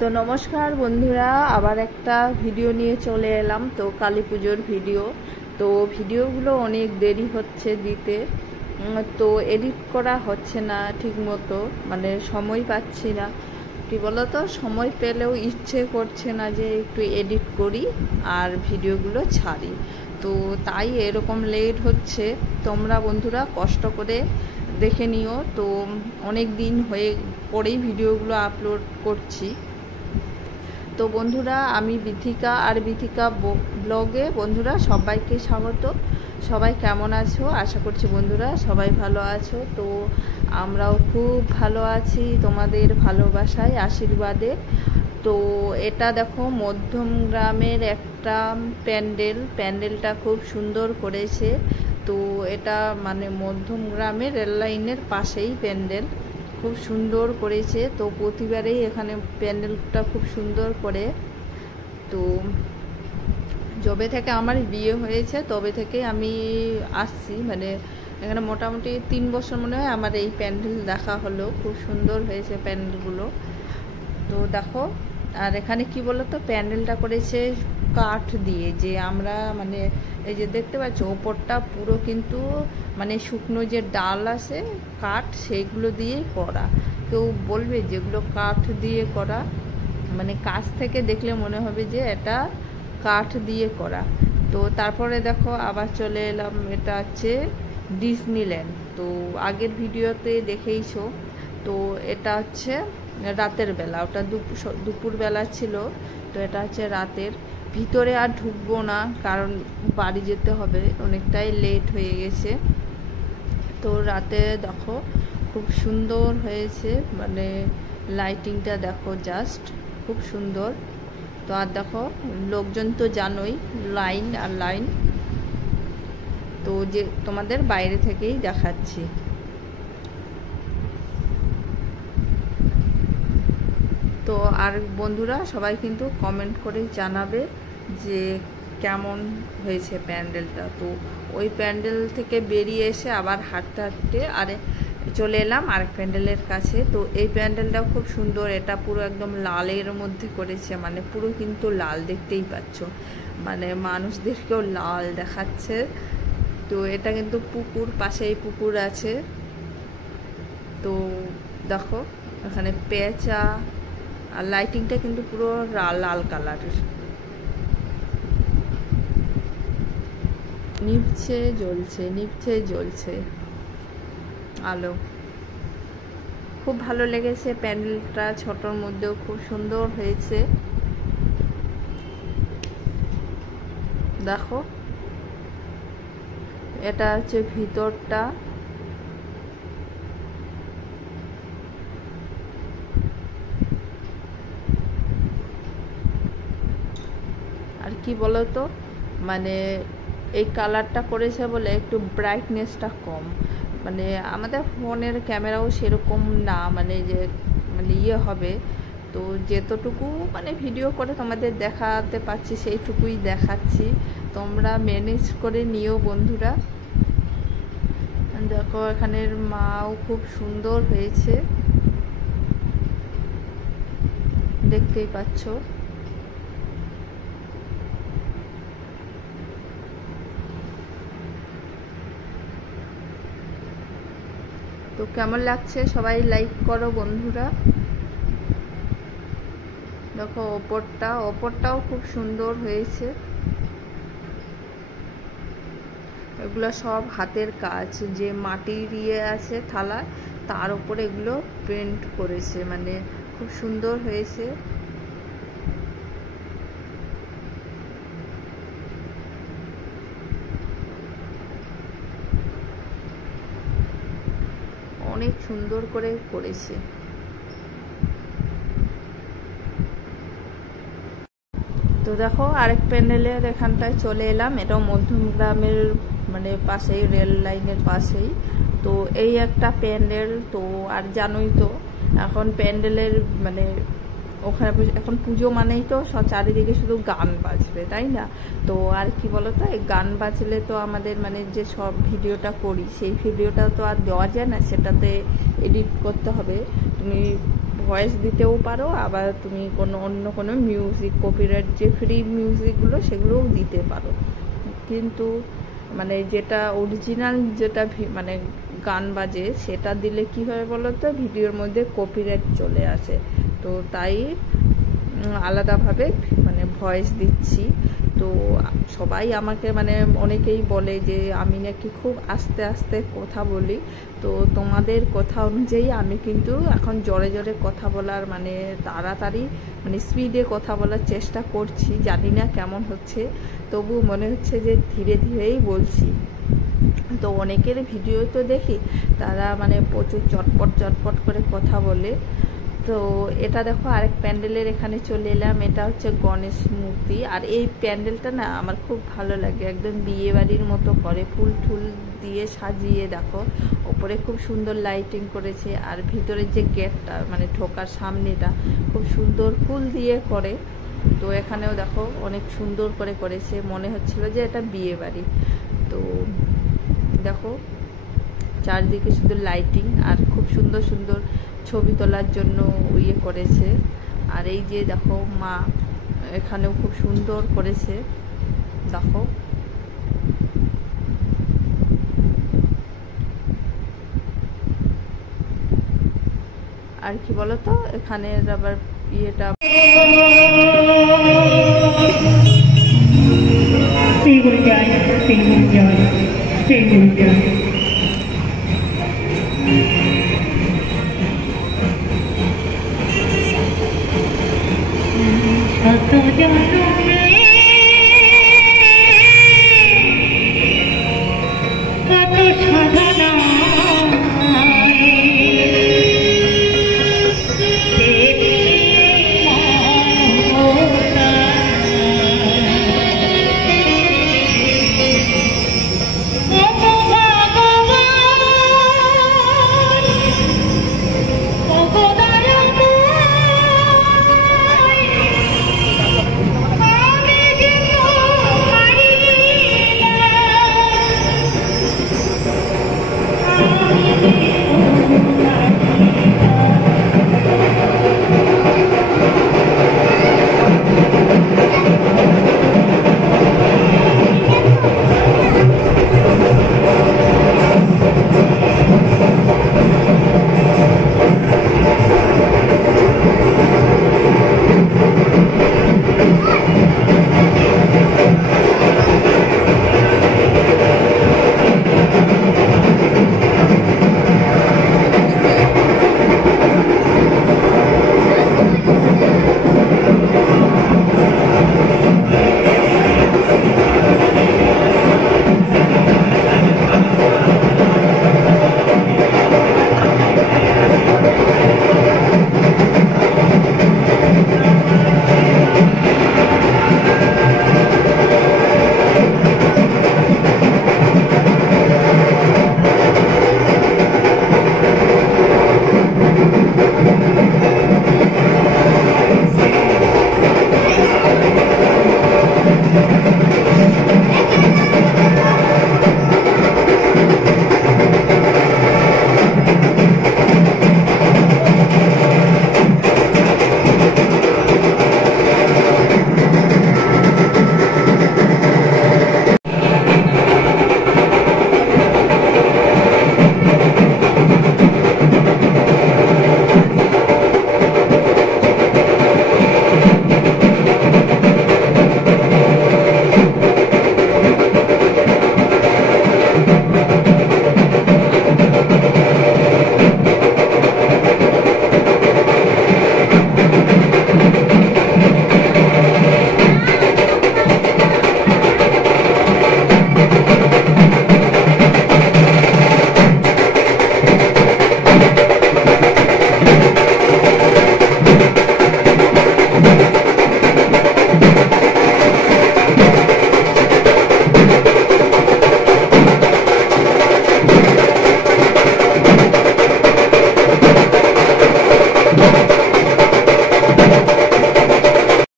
তো নমস্কার বন্ধুরা, আবার একটা ভিডিও নিয়ে চলে এলাম। তো কালী পুজোর ভিডিও। তো ভিডিওগুলো অনেক দেরি হচ্ছে দিতে, তো এডিট করা হচ্ছে না ঠিক মতো, মানে সময় পাচ্ছি না। কি বলতো, সময় পেলেও ইচ্ছে করছে না যে একটু এডিট করি আর ভিডিওগুলো ছাড়ি। তো তাই এরকম লেট হচ্ছে। তোমরা বন্ধুরা কষ্ট করে দেখে নিও। তো অনেক দিন হয়ে পরেই ভিডিওগুলো আপলোড করছি। তো বন্ধুরা, আমি বিথিকা আর বিথিকা ব্লগে বন্ধুরা সবাইকে স্বাগত। সবাই কেমন আছো? আশা করছি বন্ধুরা সবাই ভালো আছো। তো আমরাও খুব ভালো আছি তোমাদের ভালোবাসায়, আশীর্বাদে। তো এটা দেখো মধ্যম গ্রামের একটা প্যান্ডেলটা খুব সুন্দর করেছে। তো এটা মানে মধ্যম গ্রামের রেল লাইনের পাশেই প্যান্ডেল, খুব সুন্দর করেছে। তো প্রতিবারেই এখানে প্যান্ডেলটা খুব সুন্দর করে। তো যবে থেকে আমার বিয়ে হয়েছে তবে থেকে আমি আসছি, মানে এখানে মোটামুটি 3 বছর মনে হয় আমার এই প্যান্ডেল দেখা হলো। খুব সুন্দর হয়েছে প্যান্ডেলগুলো। তো দেখো, আর এখানে কি বলতো, প্যান্ডেলটা করেছে কাঠ দিয়ে। যে আমরা মানে এই যে দেখতে পাচ্ছ ওপরটা পুরো কিন্তু মানে শুকনো যে ডাল আছে কাঠ, সেইগুলো দিয়েই করা। কেউ বলবে যেগুলো কাঠ দিয়ে করা, মানে কাছ থেকে দেখলে মনে হবে যে এটা কাঠ দিয়ে করা। তো তারপরে দেখো আবার চলে এলাম, এটা হচ্ছে ডিজনিল্যান্ড। তো আগের ভিডিওতে দেখেইছো। তো এটা হচ্ছে রাতের বেলা, ওটা দুপুর বেলা ছিল। তো এটা হচ্ছে রাতের। ভিতরে আর ঢুকবো না, কারণ বাড়ি যেতে হবে, অনেকটাই লেট হয়ে গেছে। তো রাতে দেখো খুব সুন্দর হয়েছে, মানে লাইটিংটা দেখো জাস্ট খুব সুন্দর। তো আর দেখো লোকজন তো জানোই, লাইন আর লাইন। তো যে তোমাদের বাইরে থেকেই দেখাচ্ছি। তো আর বন্ধুরা সবাই কিন্তু কমেন্ট করে জানাবে যে কেমন হয়েছে প্যান্ডেলটা। তো ওই প্যান্ডেল থেকে বেরিয়ে এসে আবার হাঁটতে হাঁটতে আরে চলে এলাম আরেক প্যান্ডেলের কাছে। তো এই প্যান্ডেলটাও খুব সুন্দর। এটা পুরো একদম লালের মধ্যে করেছে, মানে পুরো কিন্তু লাল, দেখতেই পাচ্ছ, মানে মানুষদেরকেও লাল দেখাচ্ছে। তো এটা কিন্তু পুকুর, পাশেই পুকুর আছে। তো দেখো এখানে পেঁচা, আর লাইটিংটা কিন্তু পুরো লাল কালারের, নিভছে জ্বলছে, নিভছে জ্বলছে আলো। খুব ভালো লেগেছে প্যান্ডেলটা, ছোটোর মধ্যেও খুব সুন্দর হয়েছে। দেখো এটা হচ্ছে ভিতরটা। আর কি বলতো, মানে এই কালারটা করেছে বলে একটু ব্রাইটনেসটা কম, মানে আমাদের ফোনের ক্যামেরাও সেরকম না, মানে যে মানে ইয়ে হবে। তো যেতটুকু মানে ভিডিও করে তোমাদের দেখাতে পারছি সেইটুকুই দেখাচ্ছি, তোমরা ম্যানেজ করে নিও বন্ধুরা। দেখো এখানের মাও খুব সুন্দর হয়েছে, দেখতেই পাচ্ছ। তো কেমন লাগছে সবাই লাইক করো বন্ধুরা। দেখো ওপরটাও খুব সুন্দর হয়েছে। এগুলো সব হাতের কাজ, যে মাটির ইয়ে আছে থালা, তার উপরে এগুলো পেন্ট করেছে, মানে খুব সুন্দর হয়েছে। অনেক সুন্দর করে করেছে। তো দেখো আরেক প্যান্ডেলের এখানটায় চলে এলাম। এটাও মধ্যম গ্রামের মানে পাশেই, রেল লাইনের পাশেই। তো এই একটা প্যান্ডেল। তো আর জানোই তো এখন প্যান্ডেলের মানে ওখানে এখন পুজো মানেই তো চারিদিকে শুধু গান বাজবে, তাই না? তো আর কি বলতো, এই গান বাজলে তো আমাদের মানে যে সব ভিডিওটা করি সেই ভিডিওটা তো আর দেওয়া যায় না, সেটাতে এডিট করতে হবে। তুমি ভয়েস দিতেও পারো, আবার তুমি অন্য কোনো মিউজিক, কপিরাইট যে ফ্রি মিউজিকগুলো সেগুলোও দিতে পারো। কিন্তু মানে যেটা অরিজিনাল যেটা মানে গান বাজে সেটা দিলে কি হয় বলো তো, ভিডিওর মধ্যে কপিরাইট চলে আসে। তো তাই আলাদাভাবে মানে ভয়েস দিচ্ছি। তো সবাই আমাকে মানে অনেকেই বলে যে আমি নাকি খুব আস্তে আস্তে কথা বলি। তো তোমাদের কথা অনুযায়ী আমি কিন্তু এখন জোরে জোরে কথা বলার মানে তাড়াতাড়ি মানে স্পিডে কথা বলার চেষ্টা করছি। জানি না কেমন হচ্ছে, তবু মনে হচ্ছে যে ধীরে ধীরেই বলছি। তো অনেকের ভিডিও তো দেখি তারা মানে প্রচুর চটপট চটপট করে কথা বলে। তো এটা দেখো আরেক প্যান্ডেলের এখানে চলে এলাম। এটা হচ্ছে গণেশ মূর্তি, আর এই প্যান্ডেলটা না আমার খুব ভালো লাগে, একদম বিয়ে বাড়ির মতো করে, ফুল টুল দিয়ে সাজিয়ে দেখো, ওপরে খুব সুন্দর লাইটিং করেছে, আর ভিতরের যে গেটটা মানে ঢোকার সামনেটা খুব সুন্দর ফুল দিয়ে করে। তো এখানেও দেখো অনেক সুন্দর করে করেছে, মনে হচ্ছিল যে এটা বিয়ে বাড়ি। তো দেখো চারদিকে শুধু লাইটিং, আর খুব সুন্দর সুন্দর ছবি তোলার জন্য ইয়ে করেছে। আর এই যে দেখো মা এখানেও খুব সুন্দর করেছে দেখো। আর কি বলতো এখানে আবার ইয়েটা